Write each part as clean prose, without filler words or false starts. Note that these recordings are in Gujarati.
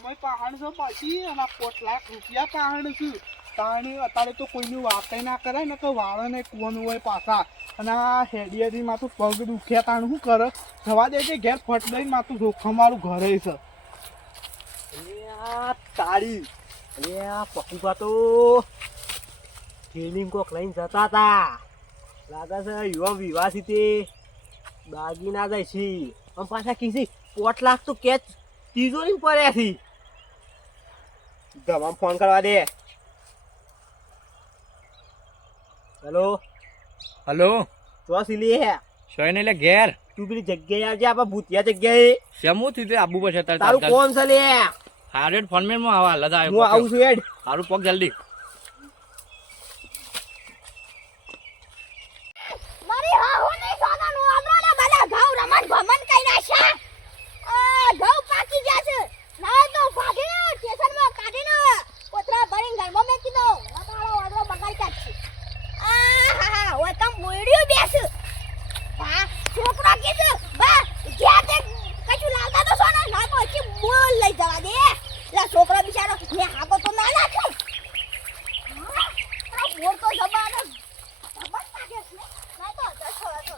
સમય પહાણ છે પાછી અને 5 લાખ રૂપિયા પહાણ છે. તાણે અત્યારે તો કોઈની વાત ના કરાય ને તો વાળો ને કુવાનું હોય પાછા. અને આ હેડિયાથી માથું પગ દુખ્યા તાણ શું કરે? જવા દે કે ઘેર ફટ દઈને માથું જોખમ મારું ઘરે છે. આ તાળી અરે આ પકુબા તો ટ્રેનિંગ કોક લઈને જતા હતા. લાગે છે યુવા વિવાસી તે દાગી ના જાય છે. આમ પાછા કીધી 5 લાખ તો કેચ તિજોરી પડ્યા છે. ગમામ ફોન કરવા દે. હેલો હલો તો સિલી હે શોય ને લે ઘેર તું પેલી જગ્યાએ આવજે. આપણે ભૂતિયા જગ્યાએ શેમું થયું તે આબુ પછી તારું કોણ છે લે? હારેડ ફોનમેન માં આવા લદા હું આવું છું હેડ. હારું પગ જલ્દી. મારી હાહુ ની સોનાનું આમરાના બધા ઘઉં રમણ ભમણ કઈ નાખ્યા. આ ઘઉં પાકી ગયા છે. ના તો ભાગીને સ્ટેશનમાં કાઢીને કોતરા ભરીને ઘરમાં મેકી દો. નકાળો વાદળો બગાડી કાઢશે. હા ઓય તમ મોડ્યું બેસ. હા છોકરા કીધું બા જ્યાં તે કશું લાગતા તો સોના ના તો હજી બોલ લઈ જવા દે. લા છોકરો બિચારો મે હાકો તો ના નાખ્યો. આ બોર તો જબાનો જબસ પાકે છે. ના તો જશો હતો.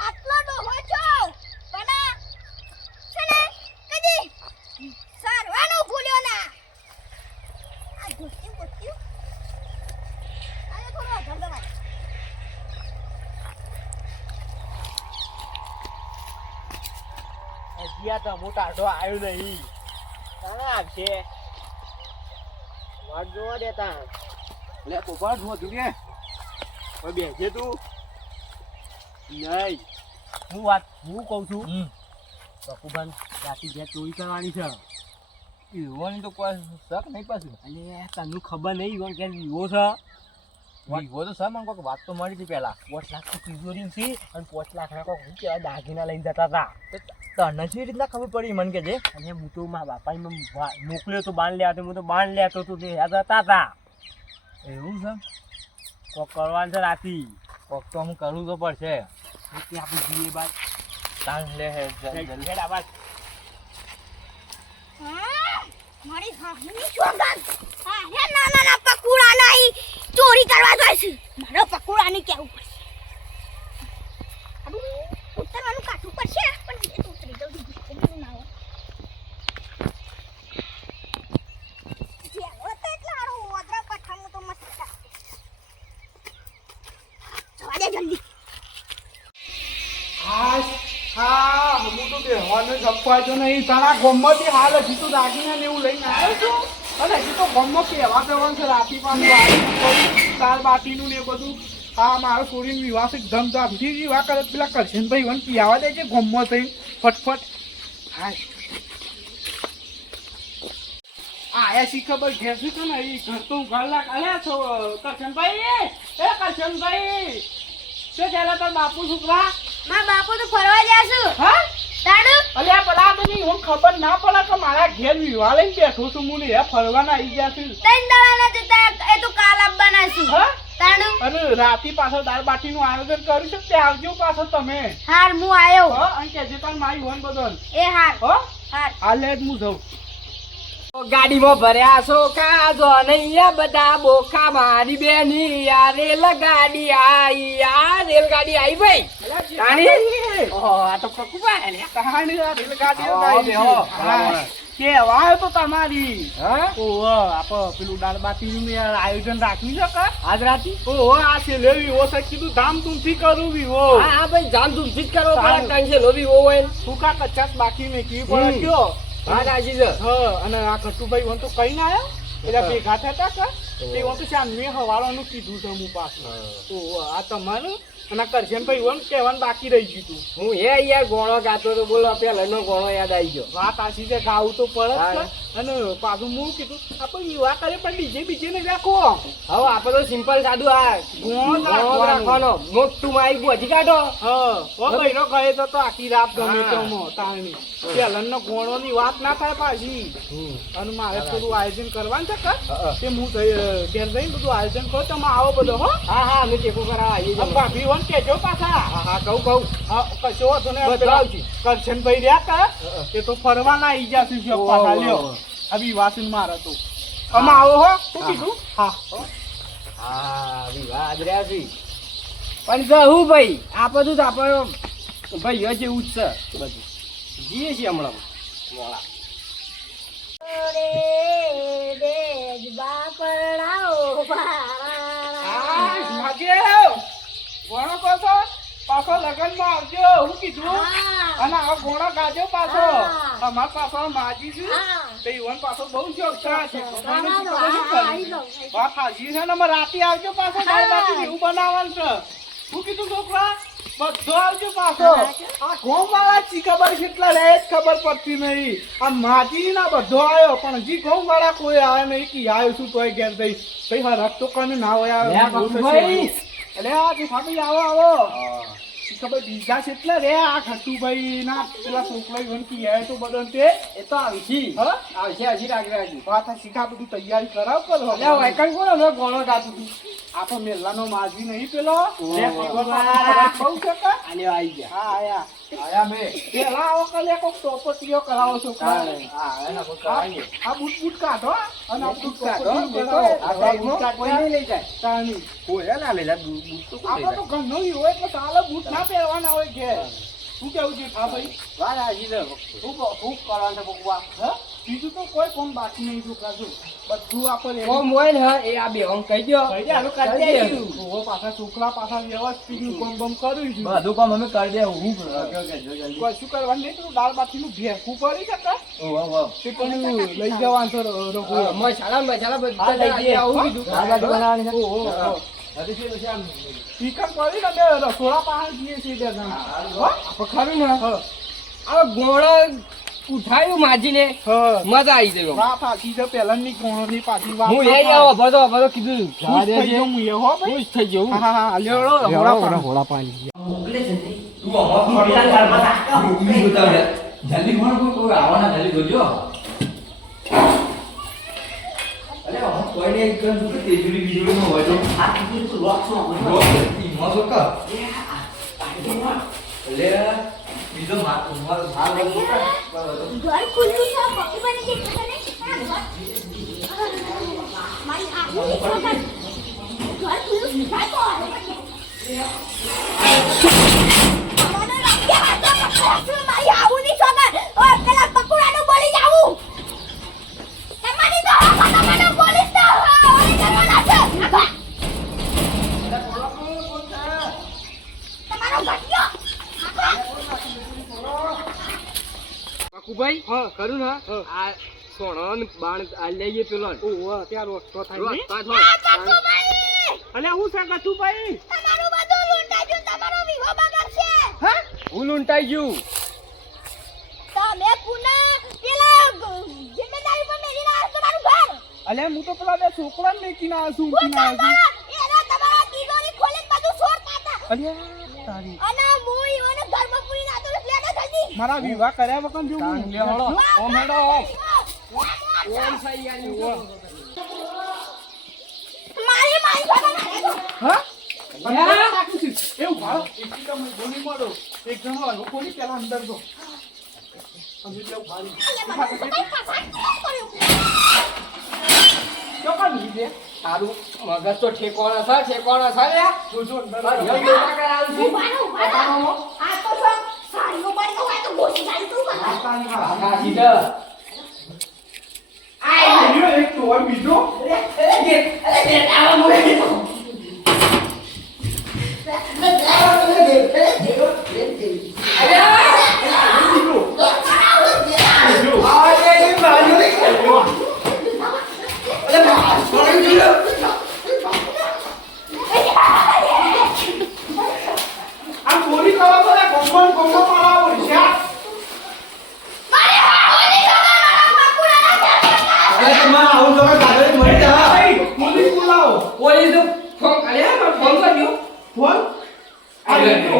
આટલો ડોહો છો પણ છે ને કદી સારવાનો ભૂલ્યો ના. આ ગુસ્તી ગુસ્તી આને થોડો વધારે દવાય. હજી તો મોટા ઢો આવ્યો નહીં. ક્યાં આવશે? વાત જોવા દેતા લે પોપટ હું તું કે હવે બેસજે તું. નહીં હું કહું છું પકુભાન રાતે ઘેર ચોરી કરવાની છે. વિવોની તો કોઈ શક નહીં પાછું. અને તને ખબર નહીં ઈવન કે વિવો છે. વિવો તો સર મને કોઈક વાત તો મળી હતી પહેલા. 5 લાખ તો તિજોરી છે અને 5 લાખ ના કોક હું કહેવાય દાગીના લઈને જતા હતા. તને કેવી રીતના ખબર પડી મને કે જે અને હું તો મારા બાપાને મોકલ્યો તો બાંધ લેવા. હું તો બાંધ લેતો હતો તે જતા હતા. એવું છે? કોક કરવાનું છે રાતી. કોક તો હું કરવું તો પડશે. એટલે આપણે જઈએ બાય. તાન લે જલ્દી. હેડ આવાજ. મારી હાહુની સોગંદ. આ હે નાના પકુડા નહીં ચોરી કરવા જાય છે. મારો પકુડાને કેવું પડશે. અબુ ઉતરવાનું કાઠું પડશે પણ એ તો ઉતરી જલ્દી ગુસ્સો ના હોય. જેવો તો એટલે આરો ઓદરા પઠામું તો મસ્ત કાઢે. જવા દે જલ્દી. હા હું તો બેહવાનો જપવાજો નહીં. તારા ગમમાંથી હાલ હજી તો દાગીના ને એવું લઈને આવ્યો છું. અને હજી તો ગમમાં કહેવા પેવાનું છે. રાતી પાછું દાળ બાટીનું ને એ બધું. હા મારો છોડીને વિવાહ ધમધામથી વિવાહ કરે. પેલા કરશનભાઈ વન પીવા દે છે ગમમાં થઈ ફટફટ. હા આયા શી ખબર ઘેર છે કે ને એ ઘર તો ઘર લાગ. અરે છો કરશનભાઈ એ કરશનભાઈ શું ચાલે તાર બાપુ છોકરા? મારા બાપુ તો ફરવા ગયા છું. હા તાડુ અલ્યા પેલા બધી હું ખબર ના પડે કે મારા ઘેર વિવાહ લઈને બેઠો છું. હું ને ફરવાના આવી ગયા છું. 3 દાડાના જતા એ તો કાલ આવવાના છું. હા તાડુ અને રાતી પાછળ દાળ બાટીનું આયોજન કર્યું છે. ત્યાં આવજો પાછો તમે. હાર હું આયો. હા અને કેજે તાર મારી હોન બદલ. એ હાર હો હાર. હાલે જ હું જાઉં. ગાડીમાં ભર્યા સોખા જો નૈયા બધા બોખા મારી બેની યાર રેલગાડી આઈ. આ રેલગાડી આઈ ભાઈ. તાણી ઓહો આ તો પકુબા ને. કહાણી આ રેલગાડીઓ આવો, આવી છે. બેહો. હા. કેવાય તો તમારી. હા ઓહો આપણે પેલું દાળ બાટીનું યાર આયોજન રાખ્યું છે કે? આજ રાતી ઓહો આ છે લેવી ઓ છે કીધું ધામધૂમથી કરું વિવો. હા ભાઈ જાન ધૂમથી જ કરો પડે. ટાઈમ છે લોબી હોય ફૂકા કચાસ બાકી મેં કીધું પડે કયો. હા રાજી છે. હા અને આ કટુભાઈ વન તો કઈ ના આવ્યો. એટલે ભેગા થતા કે તે વન તો શ્યામ મેં હવાળાનું કીધું છે હું પાછું. ઓહો આ તમારું અને કરશનભાઈ વન કહેવાનું બાકી રહી ગયું તું. હું યાર ગોળો ગાતો તો બોલો પેલા નો ગોળો યાદ આવી ગયો. વાત આછી છે ગાવું તો પડે જ હા. કે. અને પાછું હું કીધું આપણે વિવાહ કરે પણ ડીજે બીજે નહીં રાખો. હવે આપણે તો સિમ્પલ સાદું આ ગોળ ગોળ રાખવાનો મોટું માઈક બોજી કાઢો. બહેનો કહે તો આખી રાત ગમે તેમાં તાણી પેલનનો ગોળોની વાત ના થાય પાછી. અને મારે થોડું આયોજન કરવાનું છે કે તે હું ઘેર જઈને બધું આયોજન કરો તમે આવો બધો હો. હા હા અમે ટેકો કરાવવા આવીએ છીએ. ભાભી વન કેજો પાછા. હા કહું કશો વાંધો નહીં. બધું આવશે. કરશનભાઈ રહ્યા કા એ તો ફરવાના આવી જશે પાછા લ્યો. અભી વાસન મારે તો અમે આવો હો. શું કીધું? હા હા વિવાહ આજ રહ્યા છે પણ જવું ભાઈ આ બધું તો આપણે ભાઈઓ જેવું જ છે બધું જઈએ છીએ હમણાં મોડા. ગોણો પાછો પાછો લગનમાં આવજો. હું કીધું અને આ ગોણો ગાજો પાછો. અમાર પાછો માજી છું તો ઈવન પાછો બહુ શોખ છે. વાત હાજી છે ને અમે રાતે આવજો પાછો. દાળ બાટી એવું બનાવવાનું છે. શું કીધું છોકરા? બધો આવજો પાછો. આ ઘઉં વાળા ચી ખબર કેટલા લે જ ખબર પડતી નહીં. આ માજી ના બધો આવ્યો પણ હજી ઘઉં વાળા કોઈ આવે નહીં. કી આવ્યો છું તોય ઘેર જઈ કઈ હરક તો કને ના હોય આવે. એટલે આ ભાભી આવો આવો. ખબર બીજા કેટલા રે આ ખટુભાઈ ના પેલા છોકરા વનકી આવે તો બધો તે એ તો આવી છી આવશે હજી રાખ રાખી વાત શીખા બધું તૈયારી કરાવ પર એટલે વાયકણ કોણ હવે ગોળો કાઢું છું આપણો મેલ્લાનો માજી નહીં પેલો બહુ છે કે? આલે આવી ગયા. હા આયા આયા મેં પેલા આવો કલે કોક ટોપટીઓ કરાવો છો હા એના કોઈ કરાવીએ. આ બૂટ બૂટ કાઢો અને આ બૂટ કાઢો, કાઢો આ સાઈડમાં કોઈ નહીં લઈ જાય. તાણી કોઈ ના લેલા બૂટ તો કોઈ આપણે તો ઘરનો ઈ હોય એટલે સાલા બૂટ ના પહેરવાના હોય ઘેર. શું કેવું છે? હા ભાઈ વાત હાજી છે. ખૂબ કરવાનું છે ભગવા. હા બીજું તો કોઈ કોમ બાકી નહીં. છોકરા જો બધું આપણે કોમ હોય ને એ આ બે આમ કહી દો. કહી દે, હાલો કરી કરી દે. દે. ઓહો, પાછા છોકરા પાછા વ્યવસ્થિત કોમ બમ કર્યું છે. બધું કામ અમે કરી દે હું કોઈ શું કરવાનું નહીં. પેલું દાળ બાટીનું ભેગું કરી શકે તે પણ લઈ જવાનું છે રઘુ. મસાલા બધા હા, લઈ જઈએ. આવું કીધું. દાળ બાટી બનાવવાની છે. ઓહો, ચિકન કરી ને બે રસોડા પાસે જઈએ છીએ બે જણા. હો? આપણે ખરું ને આ ગોળો ઉઠાયું માજીને હા. મજા આવી ગઈ. વાત સાચી છે. પહેલાની કોણોની પાછી વાત હું ના લઈ થાય. આવો બધો કીધું ખુશ થઈ ગયો હું એ હો ભાઈ. ખુશ થઈ ગયું. હા હા લ્યો હોળા પાણી જલ્દી કોણ કોઈ આવવાના જલ્દી જોજો. અલે કોઈ ને એક તેજુરી બીજુરી નો હોય તો આ તીજુરી તો લોક નો હોય ઈ મોસો કા લે બીજો માર હાલ ઘર ખુલ્લું છે પક્કી બની ગઈ છે ને મારી આખી છોકર ઘર ખુલ્લું છે તો મને રાખ્યા તો મારી આવું ની છોકર ઓ પેલા પકુડાનું બોલી જાવું તમારી તો મને પોલીસ તો ઓલી કરવાના છે તમારો ગટ્યો કાકુભાઈ કરું ને આ સોનો ને બાણ આ લઈએ પેલો ઓહો, ત્યાં રોસ્તો થાય નહીં? ભાઈ અલે હું છે કચુભાઈ? તમારું બધું લૂંટાઈ ગયું તમારો વિવો બગડશે હા હું લૂંટાઈ ગયું. તમે પુના પેલા જિમ્મેદારી પર મેલીને આવ્યો તમારું ઘર અલે હું તો પેલા બે છોકરા ને મેકીને આવ્યો છું. હું ઊંઘીને આવ્યો છું. એના તમારા તિજોરી ખોલીને બધું છોડતા હતા અલ્યા તારી અને હું ઈવોને ઘરમાં પૂરી નાતો લેતો જલ્દી મારા વિવાહ કર્યા વગર જો હું લે હળો. ઓ મેડો કોણ સહી આલ્યું? મારી મારી ભગવાન નાખે તો હા હા? નાખું છું. એવું ભાળો એક તમે ગોળી મારો એક જણો આવ્યો કોની પેલા અંદર જો અમે જેવું ભાળી અલ્યા મને તો કઈ પાછા કર્યું ચોકા નહીં દે તારું મગજ તો ઠેકોણા છે લે. જોજો અંદર આ યમ બેટા કરાવું છું. ઉભાનો આ તો સર સાડીઓ બારી તો હોય તો ગોસી જાય તું બતા આ સીધા આ એક તો હોય બીજો આ ગોળી કરવા બધા ગોમણ પાડાવો છે. મારે હાવની સગા મારા બાપુના ના તમારે આવું તમે કાગળ મળી જા પોલીસ બોલાવો. પોલીસ ફોન કર્યા પણ ફોન કર્યો ફોન આ લેજો.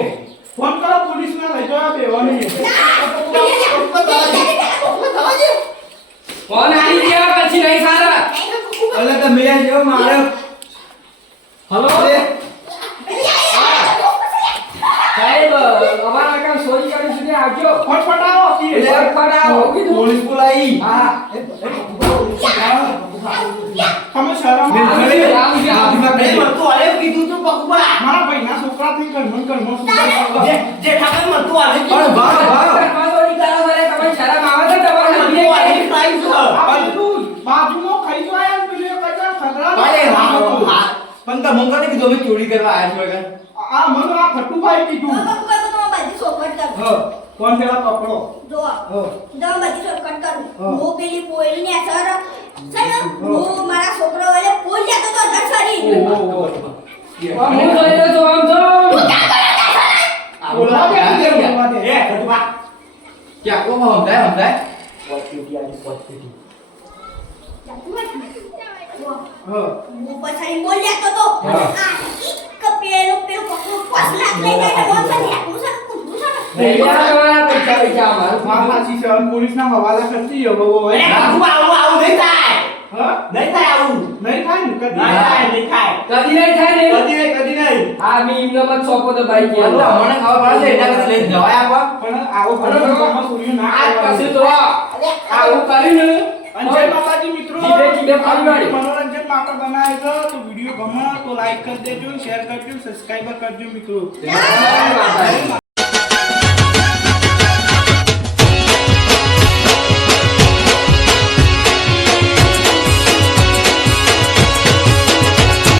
ફોન કરો પોલીસને લઈ જાઓ બેવાની. ફોન આવી ગયા પછી નહીં સારા એટલે તમે આ જેવો મારે હલો સાહેબ અમારા કામ ચોરી કરી સુધી આવજો ફોન પટાવો કે એટલે પડાવો કીધું પોલીસ બોલાઈ હા તમે શરમ મારા ભાઈના છોકરાથી ઘરમાં ઘરમાં સુધાર કરો. પણ ભાવ ભાવ ચોરી કરો એટલે તમે શરમ આવે છે તમારે આ બધું બાજુમાં ખાઈ જો આયા ને પેલો કચરા ખતરા પણ તમે કોને કીધું અમે ચોરી કરવા આવ્યા છો આ મને આ ખટુભાઈ કીધું. હા ફોન પેલા પકડો. મારા છોકરો એટલે પોલ જતો તો દર્શરી હું જોઈ રહ્યો છું આમ તો બોલાવો કે બોલાવો દે. ક્યાં કોમ હમદાય હમદાય હા હું પછાડી બોલ જતો તો હા. પેલો પકડું 5 લાખ લઈ જાય તો બોલ નહીં તમારા પૈસા અમારું માં સાચી છે અને પોલીસના હવાલા કરતી હવે હવે હા નહીં થાય ને કદી કદી નહીં થાય ને હા મી ઇમને મત સોંપો તો ભાઈ કે મને ખબર પડે છે એટલા બધા લઈ જવાય આપવા પણ આવો ઘરમાં સૂર્ય ના આ કરવાનું. પછી તો આવું કર્યું ને અને જય માતાજી મિત્રો જીભે ફાડી વાળી. મનોરંજન માટે બનાવે છે તો વિડીયો ગમે તો લાઈક કરી દેજો શેર કરજો સબસ્ક્રાઇબ કરજો મિત્રો. જય માતાજી.